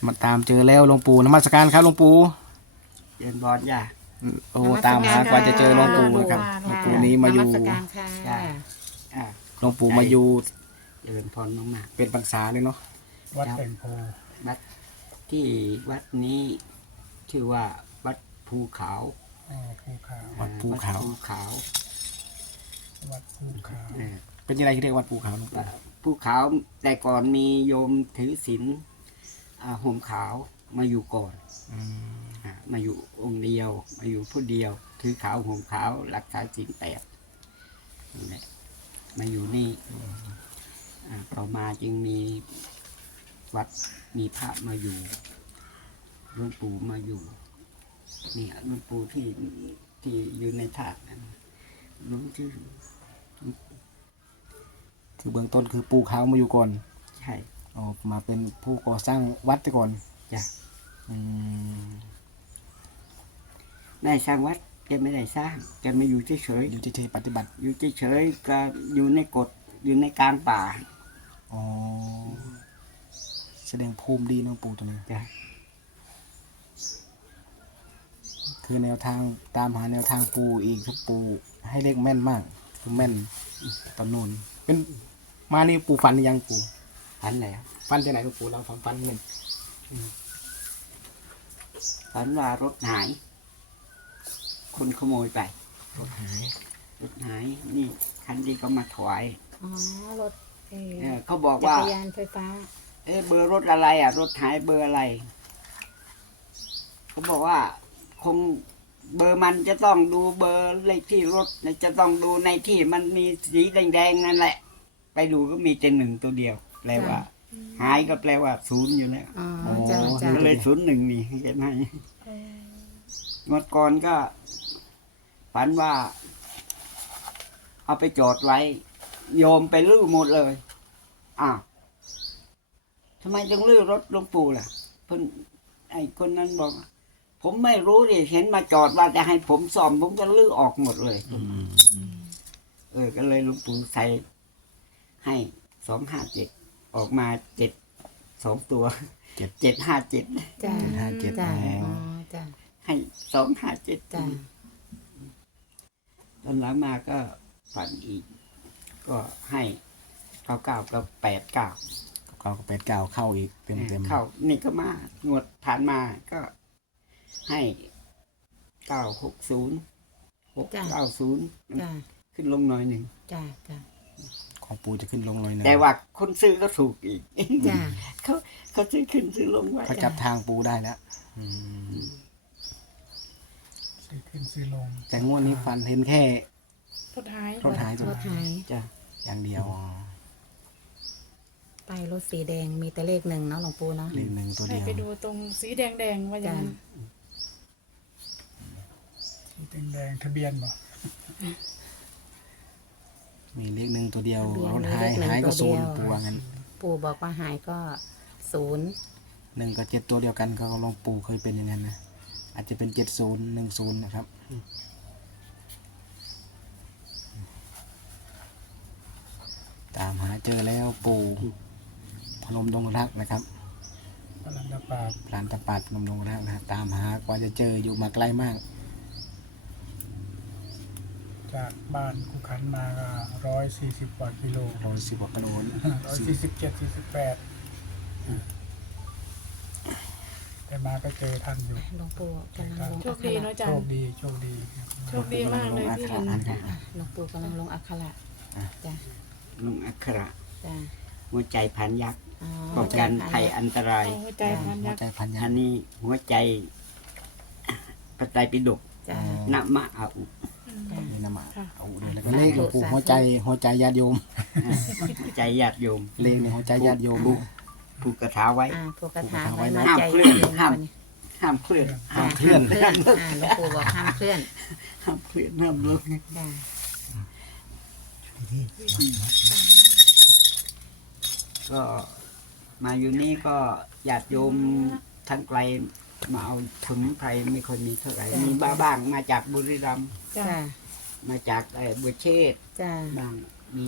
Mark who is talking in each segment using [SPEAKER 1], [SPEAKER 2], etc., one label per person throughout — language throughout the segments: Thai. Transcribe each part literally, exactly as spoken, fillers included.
[SPEAKER 1] มาตามเจอแล้วหลวงปู่นมัสการครับหลวงปู่
[SPEAKER 2] เดินบอลย่า
[SPEAKER 1] โอ้ตามหากว่าจะเจอหลวงปู่นะครับหลวงปู่นี้มาอยู่หลวงปู่มาอยู่
[SPEAKER 2] เดินพรมาก
[SPEAKER 1] ๆเป็นพรรษาเลยเนาะ
[SPEAKER 3] วัดแก่งโพ
[SPEAKER 2] วัดที่วัดนี้ชื่อว่าวัดภูขาว
[SPEAKER 3] ภูขาว
[SPEAKER 1] วัดภูขาว
[SPEAKER 2] ภูขาว
[SPEAKER 3] วัดภูขาว
[SPEAKER 1] เป็นยังไงที่เรียกวัดภูขาวหลวงปู่
[SPEAKER 2] ภูขาวแต่ก่อนมีโยมถือศีลห่มขาวมาอยู่ก่อนมาอยู่องค์เดียวมาอยู่ผู้เดียวถือขาวห่มขาวรักษาศีลแปดมาอยู่นี่ต่อมาจึงมีวัดมีพระมาอยู่หลวงปู่มาอยู่นี่หลวงปู่ที่ที่อยู่ในถาดนั้นหลวงชื่อ
[SPEAKER 1] คือเบื้องต้นคือปู่ขาวมาอยู่ก่อน
[SPEAKER 2] ใช่
[SPEAKER 1] ออกมาเป็นผู้ก่อสร้างวัดก่อน
[SPEAKER 2] จ้ะได้สร้างวัดแกไม่ได้สร้างแกมาอยู่เฉยๆ
[SPEAKER 1] อยู่เฉยๆปฏิบัติ
[SPEAKER 2] อยู่เฉยๆก็อยู่ในกฎอยู่ในกลางป่า
[SPEAKER 1] อ๋อแสดงภูมิดีน้องปู่ตัวนี้
[SPEAKER 2] จ้ะ
[SPEAKER 1] คือแนวทางตามหาแนวทางปู่อีกคือปู่ให้เลขแม่นมากคือแม่นตอนนู้นเป็นมานี่ปู่ฝันยังปู่
[SPEAKER 2] ฝันแล้ว
[SPEAKER 1] ฝันที่ไหนหลวงปู่เราฝันฝันหนึ่ง
[SPEAKER 2] ฝันว่ารถหายคนขโมยไป
[SPEAKER 1] รถหาย
[SPEAKER 2] รถหายนี่คันที่เขามาถวาย
[SPEAKER 4] อ๋อรถเออ
[SPEAKER 2] เขาบอกว่า
[SPEAKER 4] จักรยานไฟฟ้า
[SPEAKER 2] เออเบอร์รถอะไรอ่ะรถหายเบอร์อะไรเขาบอกว่าคงเบอร์มันจะต้องดูเบอร์เลขที่รถจะต้องดูในที่มันมีสีแดงๆนั่นแหละไปดูก็มีแต่หนึ่งตัวเดียวแปลว่าหายก็แปลว่าศูนย์อยู่แล้วก็เลยศูนย์หนึ่งนี่เห็นไหมงวดก่อนก็ฝันว่าเอาไปจอดไว้โยมไปลื้อหมดเลยอ้าวทำไมต้องลื้อรถหลวงปู่ล่ะเพิ่นไอ้คนนั้นบอกผมไม่รู้ดิเห็นมาจอดว่าจะให้ผมซ่อมผมก็ลื้อออกหมดเลยเออก็เลยหลวงปู่ใส่ให้สองห้าเจ็ดออกมาเจ็ดสองตัวเจ็ดเจ็ดห้าเจ็ด
[SPEAKER 1] เจ็ดห้าเจ็ด
[SPEAKER 2] ให้สองห้าเจ็ดตอนหลังมาก็ฝันอีกก็ให้เก้าเก้ากับแปดเก้า
[SPEAKER 1] เก้ากับแปดเก้าเข้าอีกเต็มเต็ม
[SPEAKER 2] เข้านี่ก็มางวดผ่านมาก็ให้เก้าหกศูนย์หกเก้าศูนย์ขึ้นลงหน่อยหนึ่ง
[SPEAKER 4] จ้าจ้า
[SPEAKER 1] ของปู่จะขึ้นลงหน่อยหนึ่ง
[SPEAKER 2] แต่ว่าคนซื้อก็ถูกอีกเขาเขาซื้อขึ้นซื้อลงไว้
[SPEAKER 1] เขาจับทางปู่ได้แล้ว
[SPEAKER 3] ซื้อขึ้นซื้อลง
[SPEAKER 1] แต่งวดนี้ฟันเห็นแค่
[SPEAKER 4] รถหาย
[SPEAKER 1] รถหาย
[SPEAKER 4] รถหาย
[SPEAKER 2] จ้ะ
[SPEAKER 1] อย่างเดียว
[SPEAKER 4] ไปรถสีแดงมีแต่เลขหนึ่งเนาะหลวงปู่เนาะ
[SPEAKER 1] เลขหนึ่งตัวเดียว
[SPEAKER 5] ไปดูตรงสีแดงแดงว่าอย่างนั้น
[SPEAKER 3] สีแดงแดงทะเบียนบ่
[SPEAKER 1] มีเลขหนึ่งตัวเดียวรถหายหายก็ศูนย์ปู่ว่างั้น
[SPEAKER 4] ปู่บอกว่าหายก็ศูนย์
[SPEAKER 1] หนึ่งกับเจ็ดตัวเดียวกันเขาลองปู่เคยเป็นอย่างนั้นนะอาจจะเป็นเจ็ดศูนย์หนึ่งศูนย์นะครับตามหาเจอแล้วปู่พนมดงรักนะครับ
[SPEAKER 3] พลันตะปาด
[SPEAKER 1] พลันตะปาดพนมดงรักนะตามหากว่าจะเจออยู่มาไกลมาก
[SPEAKER 3] จากบ้านกุขันมาก็ร้อยสี่สิบกว่ากิโล
[SPEAKER 1] ร้อยสิบกว่ากิโล
[SPEAKER 3] ร้อยสี่สิบเจ็ดสี่สิบแปดแต่มาก็เจอท่านอยู่
[SPEAKER 4] หลวงปู่กำลังลง
[SPEAKER 5] โชคดีเนาะจัน
[SPEAKER 3] โชคดีโชคดี
[SPEAKER 5] โชคดีมากเลยที่เห็น
[SPEAKER 4] หลวงปู่กำลังลงอักขระจ้ะ
[SPEAKER 2] ลงอักขระ
[SPEAKER 4] จ้ะ
[SPEAKER 2] หัวใจพันยักษ์ป้องกันภัยอันตราย
[SPEAKER 5] หัวใจพันยักษ์
[SPEAKER 2] อันนี้หัวใจพระไตรปิฎกนะมะอาอุ
[SPEAKER 1] นี่นะมาเอาเลยแล้วก็เลขหลวงปู่หัวใจหัวใจญาติโยม
[SPEAKER 2] หัวใจญาติโยม
[SPEAKER 1] เลขในหัวใจญาติโยม
[SPEAKER 2] ผูกกระถาไว้
[SPEAKER 4] ผูกกระถาไว้
[SPEAKER 2] ห้ามเคลื่อนห้ามห้ามเคลื่อน
[SPEAKER 1] ห้ามเคลื่อน
[SPEAKER 4] หลวงปู่บอกห้ามเคลื่อน
[SPEAKER 2] ห้ามเคลื่อนห้ามลงก็มาอยู่นี่ก็ญาติโยมทั้งไกลมาเอาสมุนไพรไม่ค่อยมีเท่าไหร่มีบ้าบ้างมาจากบุรีรัมย์มาจากไอ้บัวเชษบ้างมี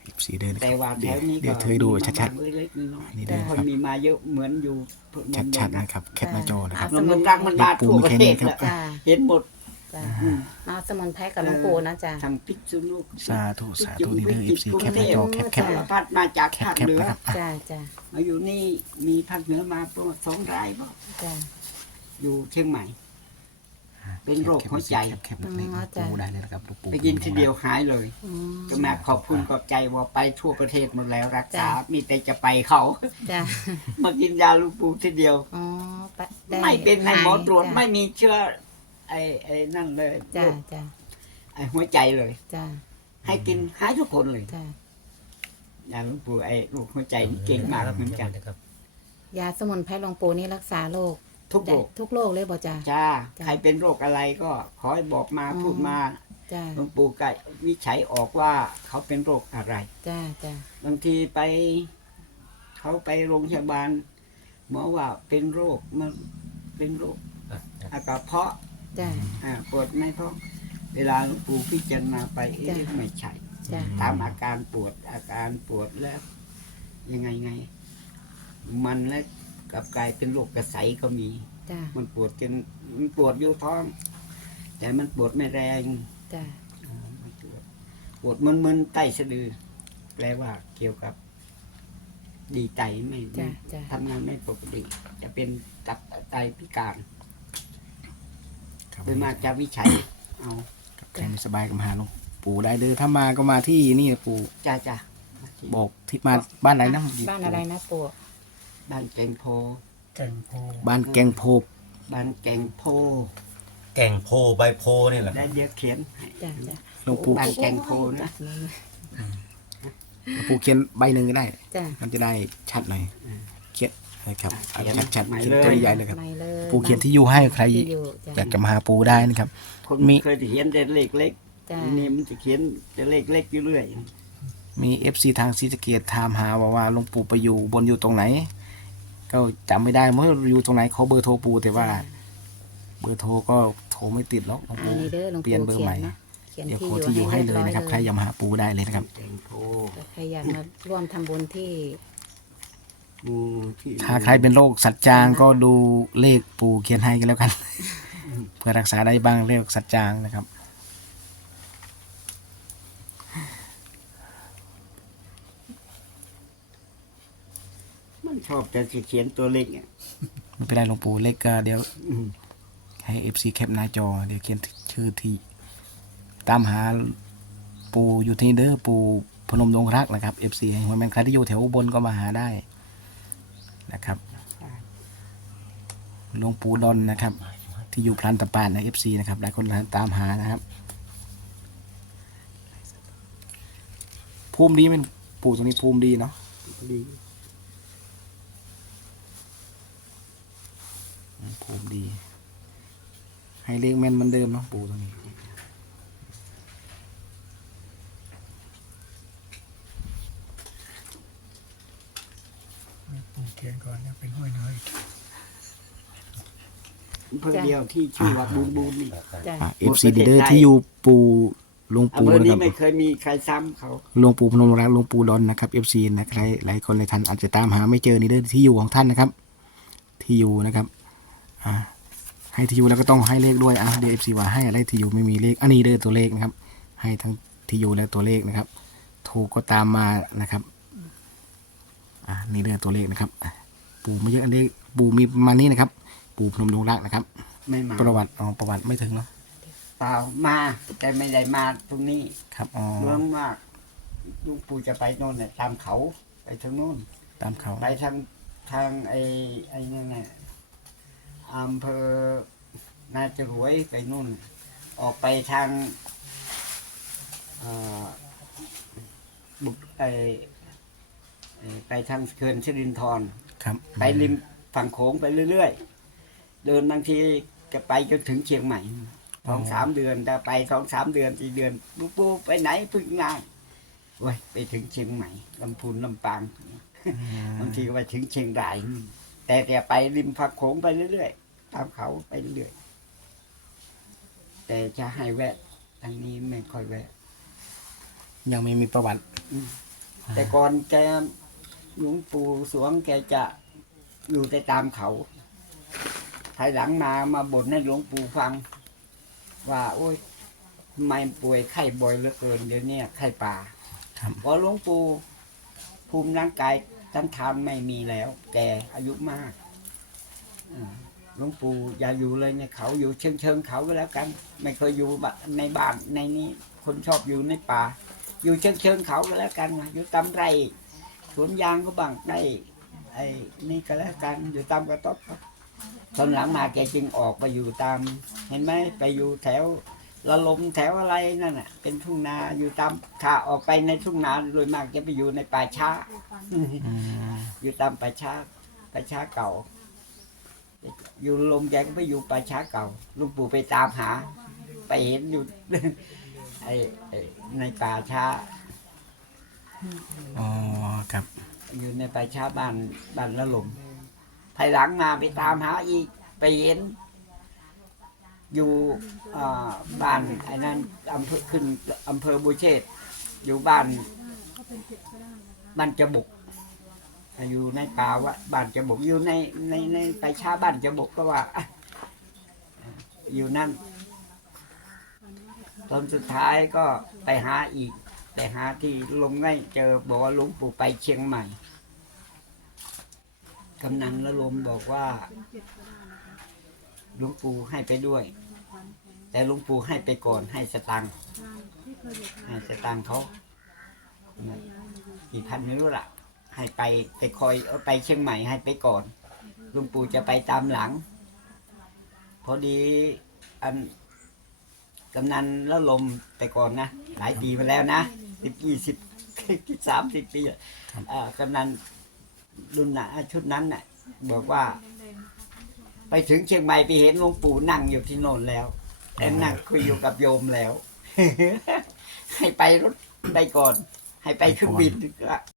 [SPEAKER 1] เอฟซีเดินนะค
[SPEAKER 2] แต่
[SPEAKER 1] รับ
[SPEAKER 2] ว่าแถ
[SPEAKER 1] เดี๋ยว
[SPEAKER 2] วนี้
[SPEAKER 1] เดี๋
[SPEAKER 2] ก็
[SPEAKER 1] ยวเธอดู
[SPEAKER 2] มี
[SPEAKER 1] ชัด
[SPEAKER 2] บ้างเล็กๆน้อย
[SPEAKER 1] นี่
[SPEAKER 2] ๆ
[SPEAKER 1] เด้
[SPEAKER 2] แต่
[SPEAKER 1] อ
[SPEAKER 2] คนมีมาเยอะเหมือนอยู่
[SPEAKER 1] ๆชัดๆนะครับแคปหน้าจอนะครับ
[SPEAKER 2] นมนมรักมันมาทั่วประเทศ
[SPEAKER 1] ครับ
[SPEAKER 2] แล้ว
[SPEAKER 4] จ้า
[SPEAKER 2] เห็นหมด
[SPEAKER 4] จ้า
[SPEAKER 2] อืม
[SPEAKER 4] มาสมุนไพรกับหลวงปู่นะจ้า
[SPEAKER 2] ทางพิษณุ
[SPEAKER 1] สาธุสาธุนี่เด้อ เอฟ ซี แคปหน้าจอแคปแคป
[SPEAKER 2] สารพัดมาจาก
[SPEAKER 1] แคป
[SPEAKER 2] ภาค
[SPEAKER 1] แคป
[SPEAKER 2] เหนือ
[SPEAKER 1] นะครับ
[SPEAKER 4] จ้าจ้า
[SPEAKER 2] มาอยู่นี่มีภาคเหนือมาประมาณสองรายป่ะ
[SPEAKER 4] จ้า
[SPEAKER 2] อยู่เชียงใหม่ เป็นโรคหัวใจ
[SPEAKER 1] แคปแคปแบบนี้ครับปูได้เลยนะครับหลวงปู่
[SPEAKER 2] ไปกินทีเดียวหายเลย
[SPEAKER 4] อืม
[SPEAKER 2] ก็มาขอบคุณขอบใจว่าไปทั่วประเทศหมดแล้วรักษา
[SPEAKER 4] จ้ะ
[SPEAKER 2] มีแต่จะไปเขา
[SPEAKER 4] จ้า
[SPEAKER 2] มากินยาลูกปูทีเดียว
[SPEAKER 4] อ๋อปะด้
[SPEAKER 2] ไม่เป็นให้หมอตรวจ
[SPEAKER 4] จ้ะ
[SPEAKER 2] ไม่มีเชื้อ ไอ้ไอ้นั่นเลย
[SPEAKER 4] จ้า
[SPEAKER 2] โรค
[SPEAKER 4] จ้า
[SPEAKER 2] ไอ้หัวใจเลย
[SPEAKER 4] จ้า
[SPEAKER 2] ให้กินหายทุกคนเลย
[SPEAKER 4] จ้าย
[SPEAKER 2] าลูกปูไอ้โรคหัวใจนี่เก่งมากเหมือนกัน
[SPEAKER 4] ยาสมุนไพรหลวงปู่นี่รักษาโรค
[SPEAKER 2] ทุกโรค
[SPEAKER 4] ได้ทุกโรคเลยบ่จ้า
[SPEAKER 2] จ้า
[SPEAKER 4] จ้ะ
[SPEAKER 2] ใครเป็นโรคอะไรก็ขอให้บอกมา
[SPEAKER 4] อ๋อ
[SPEAKER 2] พูดมา
[SPEAKER 4] จ้า
[SPEAKER 2] หลวงปู่ก็วิจัยออกว่าเขาเป็นโรคอะไร
[SPEAKER 4] จ้าจ้า
[SPEAKER 2] บางทีไป เขาไปโรงพยาบาลหมอว่าเป็นโรคมันเป็นโรคอากระเพาะ
[SPEAKER 4] จ้า
[SPEAKER 2] อ่าปวดในท้องเวลาหลวงปู่พิจารณาไปเอ๊ะ
[SPEAKER 4] จ้ะ
[SPEAKER 2] ไม่ใช่
[SPEAKER 4] จ้า
[SPEAKER 2] ตามอาการปวดอาการปวดแล้ว ยังไงไง มันแล้วกลับกลายเป็นโรคกระใสก็มี
[SPEAKER 4] จ้า
[SPEAKER 2] มันปวดจนมันปวดอยู่ท้อง แต่มันปวดไม่แรง
[SPEAKER 4] จ้า
[SPEAKER 2] อ่าไม่ปวดปวดมึนๆใต้สะดือแปลว่าเกี่ยวกับ ดีไตไม่
[SPEAKER 4] จ้า
[SPEAKER 2] ไม่
[SPEAKER 4] จ้า
[SPEAKER 2] ทำงานไม่ปกติ จะเป็นตับไตพิการ
[SPEAKER 1] ครับ
[SPEAKER 2] โดยมากจะวิจัย เอา
[SPEAKER 1] ใครไม่สบายก็มาหาหลวงปู่ได้เลยถ้ามาก็มาที่นี่นะปู่
[SPEAKER 2] จ้าจ้า
[SPEAKER 1] บอกที่มาบ้านไหนนะ
[SPEAKER 4] บ้านอะไรนะปู่
[SPEAKER 2] บ้านแกงโพ
[SPEAKER 3] แก่งโพ
[SPEAKER 1] บ้านแกงโพบ
[SPEAKER 2] บ้านแกงโพ
[SPEAKER 6] แก่งโพใบโพนี่แหละ
[SPEAKER 2] ได้เดี๋ยวเขียนให้
[SPEAKER 4] จ้าจ้า
[SPEAKER 1] หลวงปู่
[SPEAKER 2] บ้านแกงโพนะ
[SPEAKER 1] หลวงปู่เขียนใบหนึ่งก็ได้
[SPEAKER 4] จ้า
[SPEAKER 1] มันจะได้ชัดหน่อยเขียนนะครับเอา
[SPEAKER 2] เขียน
[SPEAKER 1] ชัดชัด
[SPEAKER 2] หมาย
[SPEAKER 1] เขียน
[SPEAKER 2] เลข
[SPEAKER 1] ตัวใหญ่เลยครับ
[SPEAKER 4] ไม่เลย
[SPEAKER 1] ปู่เขียนที่อยู่ให้ใคร
[SPEAKER 4] ที่อยู่จ้า
[SPEAKER 1] อยากจะมาหาปู่ได้นะครับ
[SPEAKER 2] คน
[SPEAKER 1] มี
[SPEAKER 2] เคยเขียนแต่เลขเล็ก
[SPEAKER 4] จ้า
[SPEAKER 2] นี่มันจะเขียนแต่เลขเล็กอยู่เรื่อย
[SPEAKER 1] มีเอฟซีทางศรีสะเกดถามหาว่าว่าหลวงปู่ไปอยู่บนอยู่ตรงไหน ก็จำไม่ได้เมื่ออยู่ตรงไหนเขาเบอร์โทรปู่แต่ว่า เบอร์โทรก็โทรไม่ติดหรอกหลวง
[SPEAKER 4] อัน
[SPEAKER 1] ปู่
[SPEAKER 4] นี้เด้อหลวง
[SPEAKER 1] เปลี่ยน
[SPEAKER 4] ปู่
[SPEAKER 1] เบอร์
[SPEAKER 4] เขีย
[SPEAKER 1] ใหม่
[SPEAKER 4] นนะเขียน
[SPEAKER 1] เดี๋ยว
[SPEAKER 4] ที่
[SPEAKER 1] โค้
[SPEAKER 4] อ
[SPEAKER 1] ด
[SPEAKER 4] ยู่
[SPEAKER 1] ที่อยู่ให้เลยนะครับ
[SPEAKER 4] บ
[SPEAKER 1] ใครอยากมาหาปู่ได้เลยนะครับ
[SPEAKER 2] แกงโพ
[SPEAKER 4] ใครอยากมาร่วมทำบุญที่
[SPEAKER 2] หมูที่
[SPEAKER 1] ถ้าใครเป็นโรคสัตว์จางก็ดูเลขปู่เขียนให้กันแล้วกัน เพื่อรักษาได้บ้างเลขสัตว์จางนะครับ
[SPEAKER 2] มันชอบแต่จะเขียนตัวเล็กเนี่ย
[SPEAKER 1] ไม่เป็นไรหลวงปู่เลขก็เดี๋ยว
[SPEAKER 2] อืม
[SPEAKER 1] ให้เอฟซีแคปหน้าจอเดี๋ยวเขียนชื่อที่ตามหาปู่อยู่ที่เด้อปู่พนมดงรักนะครับเอฟซีให้หัวแมนใครที่อยู่แถวอุบลก็มาหาได้นะครับหลวงปู่ดอนนะครับ ที่อยู่พลันตะปานนะเอฟซีนะครับหลายคนตามหานะครับภูมิดีไหมันปู่ตรงนี้ภูมิดีเนาะ
[SPEAKER 2] ดี
[SPEAKER 1] ภูมิดี ให้เลขแม่นเหมือนเดิมเนาะปู่ตรงนี้
[SPEAKER 3] ปู่เขียนก่อนเนี่ยเป็นห้วยน้อย
[SPEAKER 2] อำเภอเดียวที่ชื่อว่าบูนบูนนี่
[SPEAKER 4] จ้า
[SPEAKER 1] เอฟซีเดอร์ที่อยู่ปู่หลวง
[SPEAKER 2] อำ
[SPEAKER 1] ปู่
[SPEAKER 2] เภอ
[SPEAKER 1] นะค
[SPEAKER 2] นี้
[SPEAKER 1] รับ
[SPEAKER 2] ไม่เคยมีใครซ้ำเขา
[SPEAKER 1] หลวงปู่พนมรักหลวงปู่ดอนนะครับเอฟซีนะใครหลายคนในท่านอาจจะตามหาไม่เจอนี่เด้อที่อยู่ของท่านนะครับ ที่อยู่นะครับอ่าให้ที่อยู่แล้วก็ต้องให้เลขด้วยอ่ะเดี๋ยวเอฟซีว่าให้อะไรที่อยู่ไม่มีเลขอันนี้เด้อตัวเลขนะครับ ให้ทั้งที่อยู่และตัวเลขนะครับ ถูกก็ตามมานะครับอ่านี่เด้อตัวเลขนะครับอ่ะปู่ไม่เยอะอันเลขปู่มีประมาณนี้นะครับ ปู่พนมดงรักนะครับ
[SPEAKER 2] ไม่มา
[SPEAKER 1] ประวัติอ๋อประวัติไม่ถึงเนาะ
[SPEAKER 2] เปล่ามาแต่ไม่ได้มาตรงนี้
[SPEAKER 1] ครับอ๋อ
[SPEAKER 2] เรื่องมากลุงปู่จะไปโน่นเนี่ยตามเขาไปทางโน่น
[SPEAKER 1] ตามเขา
[SPEAKER 2] ไปทางทางไอ้ไอ้นั่นน่ะอำเภอนาจรวยไปนู่น ออกไปทางเอ่อบุกไอ้ไอ้ไปทางเขื่อนสิรินธร
[SPEAKER 1] ครับ
[SPEAKER 2] ไปริมฝั่งโขงไปเรื่อยๆ เดินบางทีจะไปจนถึงเชียงใหม่สองสามเดือนจะไปสองสามเดือนสี่เดือนปุ๊บปุ๊บไปไหนพึ่งนานโอ้ยไปถึงเชียงใหม่ลำพูนลำปางบางทีก็ไปถึงเชียงรายแต่แกไปริมฝั่งโขงไปเรื่อยๆตามเขาไปเรื่อยแต่จะให้แวะทางนี้ไม่ค่อยแวะ
[SPEAKER 1] ยังไม่มีประวัติ
[SPEAKER 2] อืมแต่ก่อนแกหลวงปู่สวงแกจะอยู่แต่ตามเขาภายหลังมามาบ่นให้หลวงปู่ฟัง ว่าโอ้ยทำไมป่วยไข้บ่อยเหลือเกินเดี๋ยวนี้ไข้ป่า
[SPEAKER 1] ครับ
[SPEAKER 2] เพราะหลวงปู่ภูมิร่างกายต้านทานไม่มีแล้ว แกอายุมากอ่าหลวงปู่อย่าอยู่เลยในเขาอยู่เชิงเชิงเขาก็แล้วกัน ไม่เคยอยู่ในบ้านในนี้คนชอบอยู่ในป่า อยู่เชิงเชิงเขาก็แล้วกันนะอยู่ตามไร่สวนยางก็บังได้ไอ้นี่ก็แล้วกันอยู่ตามกระต๊อบตอนหลังมาแกจึงออกไปอยู่ตาม เห็นไหมไปอยู่แถวละลมแถวอะไรนั่นน่ะเป็นทุ่งนาอยู่ตามถ้าออกไปในทุ่งนาโดยมากจะไปอยู่ในป่าช้า
[SPEAKER 1] อืม
[SPEAKER 2] อยู่ตามป่าช้าป่าช้าเก่า อยู่ลมแกก็ไปอยู่ป่าช้าเก่าลุงปู่ไปตามหา ไปเห็นอยู่ ไอ้ไอ้ในป่าช้า
[SPEAKER 1] อ๋อครับ
[SPEAKER 2] อยู่ในป่าช้าบ้านบ้านละลมภายหลังมาไปตามหาอีกไปเห็น อยู่อ่าบ้านไอ้นั้นอำเภอขึ้นอำเภอบุเชษอยู่บ้านบ้านจบกอยู่ในป่าวะบ้านจบกอยู่ในในในป่าช้าบ้านจบกก็ว่าอ่ะอยู่นั่นตอนสุดท้ายก็ไปหาอีกไปหาที่ลงง่ายเจอบอกว่าหลวงปู่ไปเชียงใหม่กำนันละลมบอกว่าหลวงปู่ให้ไปด้วย แต่หลวงปู่ให้ไปก่อนให้สตังค์ให้สตังค์เขากี่พันไม่รู้ล่ะ ให้ไปไปคอยเอาไปเชียงใหม่ให้ไปก่อนหลวงปู่จะไปตามหลัง พอดีอันกำนันละลมแต่ก่อนนะหลายปีมาแล้วนะสิบยี่สิบสามสิบปีอ่ากำนันรุ่นน่ะชุดนั้นน่ะบอกว่า ไปถึงเชียงใหม่ไปเห็นหลวงปู่นั่งอยู่ที่โน่นแล้วแต่นั่งคุยอยู่กับโยมแล้ว ให้ไปรถไปก่อน ให้ไปเครื่องบิน